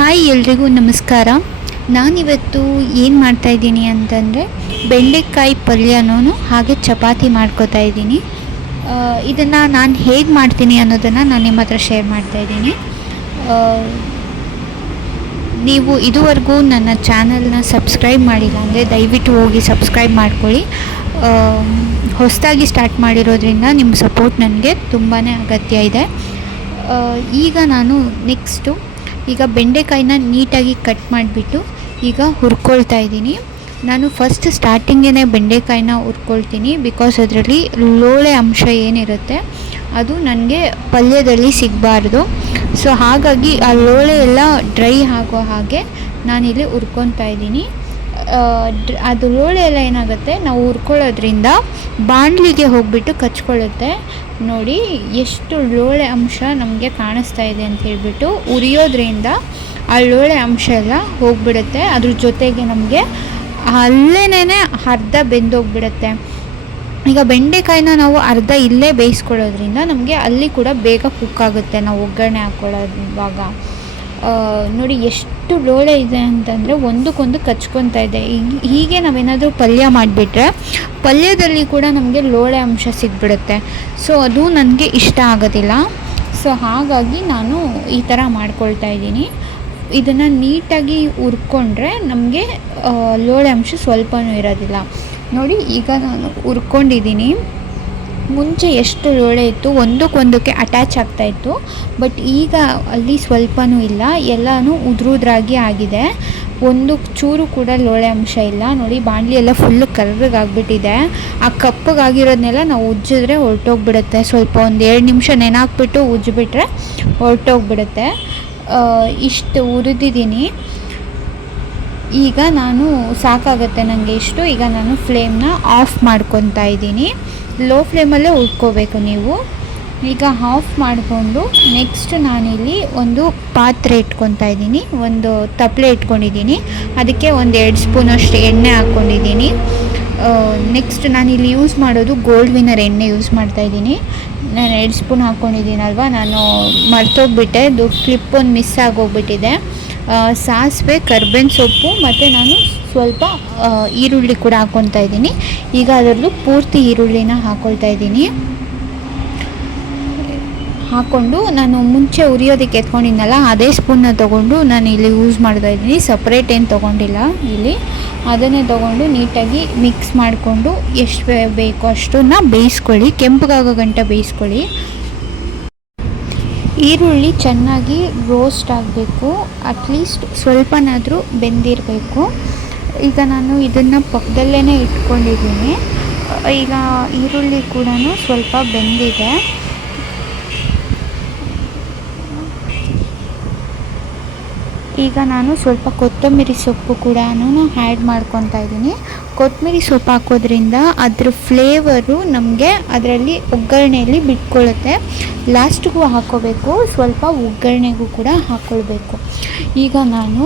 Hi ಎಲ್ರಿಗೂ ನಮಸ್ಕಾರ. ನಾನಿವತ್ತು ಏನು ಮಾಡ್ತಾಯಿದ್ದೀನಿ ಅಂತಂದರೆ ಬೆಂಡೆಕಾಯಿ ಪಲ್ಯನೂ ಹಾಗೆ ಚಪಾತಿ ಮಾಡ್ಕೋತಾ ಇದ್ದೀನಿ. ಇದನ್ನು ನಾನು ಹೇಗೆ ಮಾಡ್ತೀನಿ ಅನ್ನೋದನ್ನು ನಾನು ನಿಮ್ಮ ಹತ್ರ ಶೇರ್ ಮಾಡ್ತಾಯಿದ್ದೀನಿ. ನೀವು ಇದುವರೆಗೂ ನನ್ನ ಚಾನಲ್ನ ಸಬ್ಸ್ಕ್ರೈಬ್ ಮಾಡಿಲ್ಲ ಅಂದರೆ ದಯವಿಟ್ಟು ಹೋಗಿ ಸಬ್ಸ್ಕ್ರೈಬ್ ಮಾಡ್ಕೊಳ್ಳಿ. ಹೊಸದಾಗಿ ಸ್ಟಾರ್ಟ್ ಮಾಡಿರೋದ್ರಿಂದ ನಿಮ್ಮ ಸಪೋರ್ಟ್ ನನಗೆ ತುಂಬಾ ಅಗತ್ಯ ಇದೆ. ಈಗ ನಾನು ಈಗ ಬೆಂಡೆಕಾಯಿನ ನೀಟಾಗಿ ಕಟ್ ಮಾಡಿಬಿಟ್ಟು ಈಗ ಹುರ್ಕೊಳ್ತಾ ಇದ್ದೀನಿ. ನಾನು ಫಸ್ಟ್ ಸ್ಟಾರ್ಟಿಂಗೇ ಬೆಂಡೆಕಾಯಿನ ಹುರ್ಕೊಳ್ತೀನಿ, ಬಿಕಾಸ್ ಅದರಲ್ಲಿ ಲೋಳೆ ಅಂಶ ಏನಿರುತ್ತೆ ಅದು ನನಗೆ ಪಲ್ಯದಲ್ಲಿ ಸಿಗಬಾರ್ದು. ಸೊ ಹಾಗಾಗಿ ಆ ಲೋಳೆ ಎಲ್ಲ ಡ್ರೈ ಆಗೋ ಹಾಗೆ ನಾನಿಲ್ಲಿ ಹುರ್ಕೊತಾ ಇದ್ದೀನಿ. ಅದು ಲೋಳೆ ಎಲ್ಲ ಏನಾಗುತ್ತೆ, ನಾವು ಹುರ್ಕೊಳ್ಳೋದ್ರಿಂದ ಬಾಣಲಿಗೆ ಹೋಗಿಬಿಟ್ಟು ಕಚ್ಕೊಳ್ಳುತ್ತೆ. ನೋಡಿ ಎಷ್ಟು ಲೋಳೆ ಅಂಶ ನಮಗೆ ಕಾಣಿಸ್ತಾ ಇದೆ ಅಂತ ಹೇಳ್ಬಿಟ್ಟು ಉರಿಯೋದ್ರಿಂದ ಆ ಲೋಳೆ ಅಂಶ ಎಲ್ಲ ಹೋಗಿಬಿಡುತ್ತೆ. ಅದ್ರ ಜೊತೆಗೆ ನಮಗೆ ಅಲ್ಲೇನೇ ಅರ್ಧ ಬೆಂದೋಗ್ಬಿಡುತ್ತೆ. ಈಗ ಬೆಂಡೆಕಾಯಿನ ನಾವು ಅರ್ಧ ಇಲ್ಲೇ ಬೇಯಿಸ್ಕೊಳ್ಳೋದ್ರಿಂದ ನಮಗೆ ಅಲ್ಲಿ ಕೂಡ ಬೇಗ ಕುಕ್ ಆಗುತ್ತೆ ನಾವು ಒಗ್ಗರಣೆ ಹಾಕ್ಕೊಳ್ಳೋವಾಗ. ನೋಡಿ ಎಷ್ಟು ಲೋಳೆ ಇದೆ ಅಂತಂದರೆ ಒಂದಕ್ಕೊಂದು ಕಚ್ಕೊತಾ ಇದೆ. ಹೀಗೆ ನಾವೇನಾದರೂ ಪಲ್ಯ ಮಾಡಿಬಿಟ್ರೆ ಪಲ್ಯದಲ್ಲಿ ಕೂಡ ನಮಗೆ ಲೋಳೆ ಅಂಶ ಸಿಗ್ಬಿಡುತ್ತೆ. ಸೊ ಅದು ನನಗೆ ಇಷ್ಟ ಆಗೋದಿಲ್ಲ. ಸೊ ಹಾಗಾಗಿ ನಾನು ಈ ಥರ ಮಾಡ್ಕೊಳ್ತಾ ಇದ್ದೀನಿ. ಇದನ್ನು ನೀಟಾಗಿ ಹುರ್ಕೊಂಡ್ರೆ ನಮಗೆ ಲೋಳೆ ಅಂಶ ಸ್ವಲ್ಪನೂ ಇರೋದಿಲ್ಲ. ನೋಡಿ ಈಗ ನಾನು ಹುರ್ಕೊಂಡಿದ್ದೀನಿ. ಮುಂಚೆ ಎಷ್ಟು ಲೋಳೆ ಇತ್ತು, ಒಂದಕ್ಕೊಂದಕ್ಕೆ ಅಟ್ಯಾಚ್ ಆಗ್ತಾಯಿತ್ತು, ಬಟ್ ಈಗ ಅಲ್ಲಿ ಸ್ವಲ್ಪನೂ ಇಲ್ಲ, ಎಲ್ಲನೂ ಉದುರಾಗಿ ಆಗಿದೆ. ಒಂದು ಚೂರು ಕೂಡ ಲೋಳೆ ಅಂಶ ಇಲ್ಲ. ನೋಡಿ ಬಾಣಲಿ ಎಲ್ಲ ಫುಲ್ಲು ಕರ್ರಗಾಗ್ಬಿಟ್ಟಿದೆ. ಆ ಕಪ್ಪಗಾಗಿರೋದನ್ನೆಲ್ಲ ನಾವು ಉಜ್ಜಿದ್ರೆ ಹೊರಟೋಗ್ಬಿಡುತ್ತೆ. ಸ್ವಲ್ಪ ಒಂದು 2 ನಿಮಿಷ ನೆನಾಕ್ಬಿಟ್ಟು ಉಜ್ಜಿಬಿಟ್ರೆ ಹೊರಟೋಗ್ಬಿಡುತ್ತೆ. ಇಷ್ಟು ಹುರಿದಿದ್ದೀನಿ. ಈಗ ನಾನು ಸಾಕಾಗುತ್ತೆ ನನಗೆ ಇಷ್ಟು. ಈಗ ನಾನು ಫ್ಲೇಮ್ನ ಆಫ್ ಮಾಡ್ಕೊತಾ ಇದ್ದೀನಿ. ಲೋ ಫ್ಲೇಮಲ್ಲೇ ಹುರ್ಕೋಬೇಕು ನೀವು. ಈಗ ಆಫ್ ಮಾಡಿಕೊಂಡು ನೆಕ್ಸ್ಟ್ ನಾನಿಲ್ಲಿ ಒಂದು ಪಾತ್ರೆ ಇಟ್ಕೊತಾ ಇದ್ದೀನಿ, ಒಂದು ತಪ್ಪಲೆ ಇಟ್ಕೊಂಡಿದ್ದೀನಿ. ಅದಕ್ಕೆ ಒಂದು 2 ಸ್ಪೂನಷ್ಟು ಎಣ್ಣೆ ಹಾಕ್ಕೊಂಡಿದ್ದೀನಿ. ನೆಕ್ಸ್ಟ್ ನಾನಿಲ್ಲಿ ಯೂಸ್ ಮಾಡೋದು ಗೋಲ್ಡ್ ವಿನ್ನರ್ ಎಣ್ಣೆ ಯೂಸ್ ಮಾಡ್ತಾಯಿದ್ದೀನಿ. ನಾನು 2 ಸ್ಪೂನ್ ಹಾಕ್ಕೊಂಡಿದ್ದೀನಲ್ವ, ನಾನು ಮರ್ತೋಗ್ಬಿಟ್ಟೆ, ಅದು ಕ್ಲಿಪ್ ಒಂದು ಮಿಸ್ ಆಗೋಗ್ಬಿಟ್ಟಿದೆ. ಸಾಸಿವೆ, ಕರ್ಬೇವಿನ ಸೊಪ್ಪು ಮತ್ತು ನಾನು ಸ್ವಲ್ಪ ಈರುಳ್ಳಿ ಕೂಡ ಹಾಕ್ಕೊತಾ ಇದ್ದೀನಿ. ಈಗ ಅದರದ್ದು ಪೂರ್ತಿ ಈರುಳ್ಳಿನ ಹಾಕ್ಕೊಳ್ತಾ ಇದ್ದೀನಿ. ಹಾಕ್ಕೊಂಡು ನಾನು ಮುಂಚೆ ಉರಿಯೋದಕ್ಕೆ ಎತ್ಕೊಂಡಿದ್ನಲ್ಲ ಅದೇ ಸ್ಪೂನ್ನ ತೊಗೊಂಡು ನಾನು ಇಲ್ಲಿ ಯೂಸ್ ಮಾಡ್ತಾಯಿದ್ದೀನಿ. ಸಪ್ರೇಟ್ ಏನು ತೊಗೊಂಡಿಲ್ಲ ಇಲ್ಲಿ. ಅದನ್ನೇ ತೊಗೊಂಡು ನೀಟಾಗಿ ಮಿಕ್ಸ್ ಮಾಡಿಕೊಂಡು ಎಷ್ಟು ಬೇಕೋ ಅಷ್ಟನ್ನು ಬೇಯಿಸ್ಕೊಳ್ಳಿ, ಕೆಂಪಗಾಗೋ ಗಂಟ ಬೇಯಿಸ್ಕೊಳ್ಳಿ. ಈರುಳ್ಳಿ ಚೆನ್ನಾಗಿ ರೋಸ್ಟ್ ಆಗಬೇಕು, ಅಟ್ಲೀಸ್ಟ್ ಸ್ವಲ್ಪನಾದರೂ ಬೆಂದಿರಬೇಕು. ಈಗ ನಾನು ಇದನ್ನು ಪಕ್ಕದಲ್ಲೇ ಇಟ್ಕೊಂಡಿದ್ದೀನಿ. ಈಗ ಈರುಳ್ಳಿ ಕೂಡ ಸ್ವಲ್ಪ ಬೆಂದಿದೆ. ಈಗ ನಾನು ಸ್ವಲ್ಪ ಕೊತ್ತಂಬರಿ ಸೊಪ್ಪು ಕೂಡ ಆ್ಯಡ್ ಮಾಡ್ಕೊತಾ ಇದ್ದೀನಿ. ಕೊತ್ತಂಬರಿ ಸೊಪ್ಪು ಹಾಕೋದ್ರಿಂದ ಅದ್ರ ಫ್ಲೇವರು ನಮಗೆ ಅದರಲ್ಲಿ ಒಗ್ಗರಣೆಯಲ್ಲಿ ಬಿಟ್ಕೊಳ್ಳುತ್ತೆ. ಲಾಸ್ಟಿಗೂ ಹಾಕ್ಕೋಬೇಕು, ಸ್ವಲ್ಪ ಒಗ್ಗರಣೆಗೂ ಕೂಡ ಹಾಕ್ಕೊಳ್ಬೇಕು. ಈಗ ನಾನು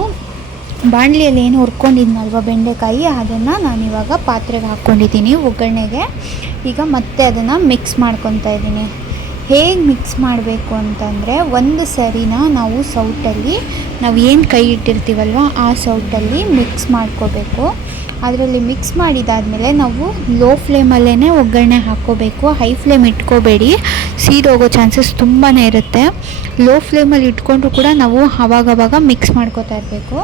ಬಾಣಲಿಯಲ್ಲಿ ಏನು ಹುರ್ಕೊಂಡಿದ್ನಲ್ವ ಬೆಂಡೆಕಾಯಿ, ಅದನ್ನು ನಾನಿವಾಗ ಪಾತ್ರೆಗೆ ಹಾಕ್ಕೊಂಡಿದ್ದೀನಿ ಒಗ್ಗರಣೆಗೆ. ಈಗ ಮತ್ತೆ ಅದನ್ನು ಮಿಕ್ಸ್ ಮಾಡ್ಕೊತಾ ಇದ್ದೀನಿ. ಹೇಗೆ ಮಿಕ್ಸ್ ಮಾಡಬೇಕು ಅಂತಂದರೆ, ಒಂದು ಸರಿನ ನಾವು ಸೌಟಲ್ಲಿ ನಾವು ಏನು ಕೈ ಇಟ್ಟಿರ್ತೀವಲ್ವ ಆ ಸೌಟಲ್ಲಿ ಮಿಕ್ಸ್ ಮಾಡ್ಕೋಬೇಕು. ಅದರಲ್ಲಿ ಮಿಕ್ಸ್ ಮಾಡಿದಾದಮೇಲೆ ನಾವು ಲೋ ಫ್ಲೇಮಲ್ಲೇ ಒಗ್ಗರಣೆ ಹಾಕ್ಕೋಬೇಕು. ಹೈ ಫ್ಲೇಮ್ ಇಟ್ಕೋಬೇಡಿ, ಸೀದೋಗೋ ಚಾನ್ಸಸ್ ತುಂಬಾ ಇರುತ್ತೆ. ಲೋ ಫ್ಲೇಮಲ್ಲಿ ಇಟ್ಕೊಂಡ್ರು ಕೂಡ ನಾವು ಆವಾಗವಾಗ ಮಿಕ್ಸ್ ಮಾಡ್ಕೋತಾ ಇರಬೇಕು.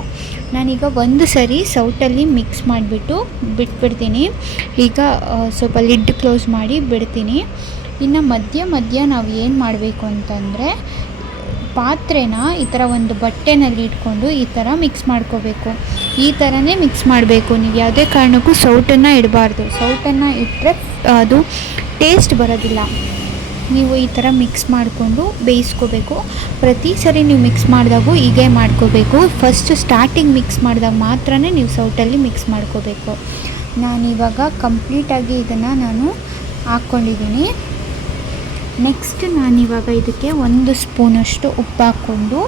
ನಾನೀಗ ಒಂದು ಸರಿ ಸೌಟಲ್ಲಿ ಮಿಕ್ಸ್ ಮಾಡಿಬಿಟ್ಟು ಬಿಟ್ಬಿಡ್ತೀನಿ. ಈಗ ಸ್ವಲ್ಪ ಲಿಡ್ ಕ್ಲೋಸ್ ಮಾಡಿ ಬಿಡ್ತೀನಿ. ಇನ್ನು ಮಧ್ಯ ನಾವು ಏನು ಮಾಡಬೇಕು ಅಂತಂದರೆ, ಪಾತ್ರೆನ ಈ ಥರ ಒಂದು ಬಟ್ಟೆನಲ್ಲಿ ಇಟ್ಕೊಂಡು ಈ ಥರ ಮಿಕ್ಸ್ ಮಾಡ್ಕೋಬೇಕು. ಈ ಥರನೇ ಮಿಕ್ಸ್ ಮಾಡಬೇಕು. ನೀವು ಯಾವುದೇ ಕಾರಣಕ್ಕೂ ಸೌಟನ್ನು ಇಡಬಾರ್ದು. ಸೌಟನ್ನು ಇಟ್ಟರೆ ಅದು ಟೇಸ್ಟ್ ಬರೋದಿಲ್ಲ. ನೀವು ಈ ಥರ ಮಿಕ್ಸ್ ಮಾಡಿಕೊಂಡು ಬೇಯಿಸ್ಕೋಬೇಕು. ಪ್ರತಿ ಸರಿ ನೀವು ಮಿಕ್ಸ್ ಮಾಡಿದಾಗೂ ಹೀಗೆ ಮಾಡ್ಕೋಬೇಕು. ಫಸ್ಟ್ ಸ್ಟಾರ್ಟಿಂಗ್ ಮಿಕ್ಸ್ ಮಾಡಿದಾಗ ಮಾತ್ರ ನೀವು ಸೌಟಲ್ಲಿ ಮಿಕ್ಸ್ ಮಾಡ್ಕೋಬೇಕು. ನಾನಿವಾಗ ಕಂಪ್ಲೀಟಾಗಿ ಇದನ್ನು ನಾನು ಹಾಕ್ಕೊಂಡಿದ್ದೀನಿ. ನೆಕ್ಸ್ಟ್ ನಾನಿವಾಗ ಇದಕ್ಕೆ 1 ಸ್ಪೂನಷ್ಟು ಉಪ್ಪು ಹಾಕ್ಕೊಂಡು,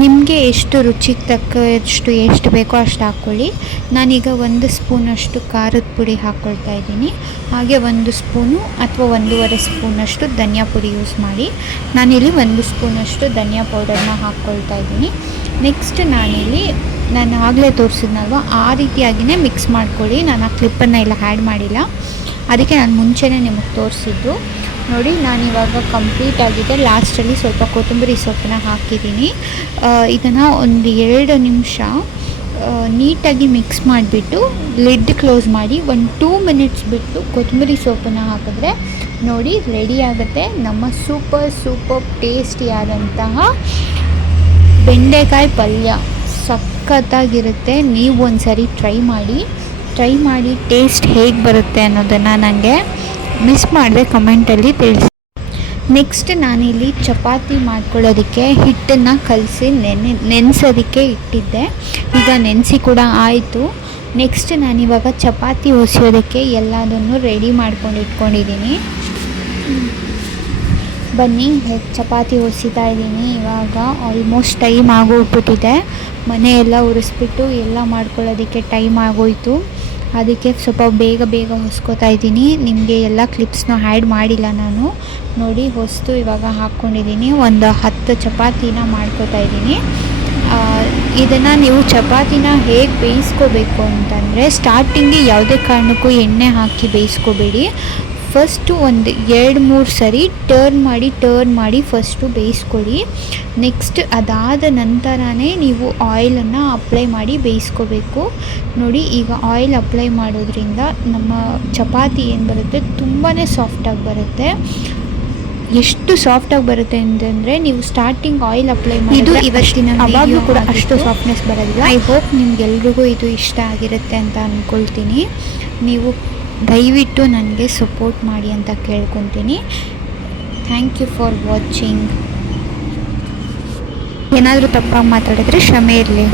ನಿಮಗೆ ಎಷ್ಟು ರುಚಿಗೆ ತಕ್ಕಷ್ಟು ಎಷ್ಟು ಬೇಕೋ ಅಷ್ಟು ಹಾಕ್ಕೊಳ್ಳಿ. ನಾನೀಗ 1 ಸ್ಪೂನಷ್ಟು ಖಾರದ ಪುಡಿ ಹಾಕ್ಕೊಳ್ತಾ ಇದ್ದೀನಿ. ಹಾಗೆ 1 ಸ್ಪೂನು ಅಥವಾ 1.5 ಸ್ಪೂನಷ್ಟು ಧನಿಯಾ ಪುಡಿ ಯೂಸ್ ಮಾಡಿ. ನಾನಿಲ್ಲಿ 1 ಸ್ಪೂನಷ್ಟು ಧನಿಯಾ ಪೌಡರ್ನ ಹಾಕ್ಕೊಳ್ತಾ ಇದ್ದೀನಿ. ನೆಕ್ಸ್ಟ್ ನಾನಿಲ್ಲಿ ನಾನು ಆಗಲೇ ತೋರಿಸಿದ್ನಲ್ವ ಆ ರೀತಿಯಾಗಿಯೇ ಮಿಕ್ಸ್ ಮಾಡ್ಕೊಳ್ಳಿ. ನಾನು ಆ ಕ್ಲಿಪ್ಪನ್ನು ಎಲ್ಲ ಆ್ಯಡ್ ಮಾಡಿಲ್ಲ, ಅದಕ್ಕೆ ನಾನು ಮುಂಚೆನೇ ನಿಮಗೆ ತೋರಿಸಿದ್ದು. ನೋಡಿ ನಾನಿವಾಗ ಕಂಪ್ಲೀಟ್ ಆಗಿದೆ. ಲಾಸ್ಟಲ್ಲಿ ಸ್ವಲ್ಪ ಕೊತ್ತಂಬರಿ ಸೊಪ್ಪನ್ನ ಹಾಕಿದ್ದೀನಿ. ಇದನ್ನು ಒಂದು 2 ನಿಮಿಷ ನೀಟಾಗಿ ಮಿಕ್ಸ್ ಮಾಡಿಬಿಟ್ಟು ಲಿಡ್ ಕ್ಲೋಸ್ ಮಾಡಿ 2 ಮಿನಿಟ್ಸ್ ಬಿಟ್ಟು ಕೊತ್ತಂಬರಿ ಸೊಪ್ಪನ್ನು ಹಾಕಿದ್ರೆ ನೋಡಿ ರೆಡಿ ಆಗುತ್ತೆ ನಮ್ಮ ಸೂಪರ್ ಟೇಸ್ಟಿಯಾದಂತಹ ಬೆಂಡೆಕಾಯಿ ಪಲ್ಯ. ಸಖತ್ತಾಗಿರುತ್ತೆ. ನೀವು ಒಂದು ಸರಿ ಟ್ರೈ ಮಾಡಿ ಟೇಸ್ಟ್ ಹೇಗೆ ಬರುತ್ತೆ ಅನ್ನೋದನ್ನು ನನಗೆ ಮಿಸ್ ಮಾಡದೆ ಕಮೆಂಟಲ್ಲಿ ತಿಳಿಸಿ. ನೆಕ್ಸ್ಟ್ ನಾನಿಲ್ಲಿ ಚಪಾತಿ ಮಾಡ್ಕೊಳ್ಳೋದಕ್ಕೆ ಹಿಟ್ಟನ್ನು ಕಲಸಿ ನೆನೆಸೋದಕ್ಕೆ ಇಟ್ಟಿದ್ದೆ. ಈಗ ನೆನೆಸಿ ಕೂಡ ಆಯಿತು. ನೆಕ್ಸ್ಟ್ ನಾನಿವಾಗ ಚಪಾತಿ ಹೊಸಿಯೋದಕ್ಕೆ ಎಲ್ಲದನ್ನು ರೆಡಿ ಮಾಡ್ಕೊಂಡು ಇಟ್ಕೊಂಡಿದ್ದೀನಿ. ಬನ್ನಿ ಚಪಾತಿ ಹೊಸಿತಾ ಇದ್ದೀನಿ. ಇವಾಗ ಆಲ್ಮೋಸ್ಟ್ ಟೈಮ್ ಆಗೋಗ್ಬಿಟ್ಟಿದೆ. ಮನೆಯೆಲ್ಲ ಉರಿಸ್ಬಿಟ್ಟು ಎಲ್ಲ ಮಾಡ್ಕೊಳ್ಳೋದಕ್ಕೆ ಟೈಮ್ ಆಗೋಯಿತು. ಅದಕ್ಕೆ ಸ್ವಲ್ಪ ಬೇಗ ಹೊಸ್ಕೋತಾ ಇದ್ದೀನಿ. ನಿಮಗೆ ಎಲ್ಲ ಕ್ಲಿಪ್ಸ್ನ ಆ್ಯಡ್ ಮಾಡಿಲ್ಲ ನಾನು. ನೋಡಿ ಹೊಸ್ತು ಇವಾಗ ಹಾಕ್ಕೊಂಡಿದ್ದೀನಿ. ಒಂದು 10 ಚಪಾತಿನ ಮಾಡ್ಕೋತಾ ಇದ್ದೀನಿ. ಇದನ್ನು ನೀವು ಚಪಾತಿನ ಹೇಗೆ ಬೇಯಿಸ್ಕೋಬೇಕು ಅಂತಂದರೆ ಸ್ಟಾರ್ಟಿಂಗ್ಗೆ ಯಾವುದೇ ಕಾರಣಕ್ಕೂ ಎಣ್ಣೆ ಹಾಕಿ ಬೇಯಿಸ್ಕೋಬೇಡಿ. ಫಸ್ಟು ಒಂದು 2-3 ಸರಿ ಟರ್ನ್ ಮಾಡಿ ಫಸ್ಟು ಬೇಯಿಸ್ಕೊಳ್ಳಿ. ನೆಕ್ಸ್ಟ್ ಅದಾದ ನಂತರನೇ ನೀವು ಆಯಿಲನ್ನು ಅಪ್ಲೈ ಮಾಡಿ ಬೇಯಿಸ್ಕೋಬೇಕು. ನೋಡಿ ಈಗ ಆಯಿಲ್ ಅಪ್ಲೈ ಮಾಡೋದ್ರಿಂದ ನಮ್ಮ ಚಪಾತಿ ಏನು ಬರುತ್ತೆ ತುಂಬಾ ಸಾಫ್ಟಾಗಿ ಬರುತ್ತೆ. ಎಷ್ಟು ಸಾಫ್ಟಾಗಿ ಬರುತ್ತೆ ಅಂತಂದರೆ ನೀವು ಸ್ಟಾರ್ಟಿಂಗ್ ಆಯಿಲ್ ಅಪ್ಲೈ ಮಾಡಿ ಇದು ಇವತ್ತಿನ ಅವಾಗಲೂ ಕೂಡ ಅಷ್ಟು ಸಾಫ್ಟ್ನೆಸ್ ಬರೋದಿಲ್ಲ. ಐ ಹೋಪ್ ನಿಮ್ಗೆಲ್ರಿಗೂ ಇದು ಇಷ್ಟ ಆಗಿರುತ್ತೆ ಅಂತ ಅಂದ್ಕೊಳ್ತೀನಿ. ನೀವು ದಯವಿಟ್ಟು ನನಗೆ ಸಪೋರ್ಟ್ ಮಾಡಿ ಅಂತ ಕೇಳ್ಕೊತೀನಿ. Thank you for watching. ಏನಾದರೂ ತಪ್ಪಾಗಿ ಮಾತಾಡಿದ್ರೆ ಕ್ಷಮೆ ಇರಲಿ.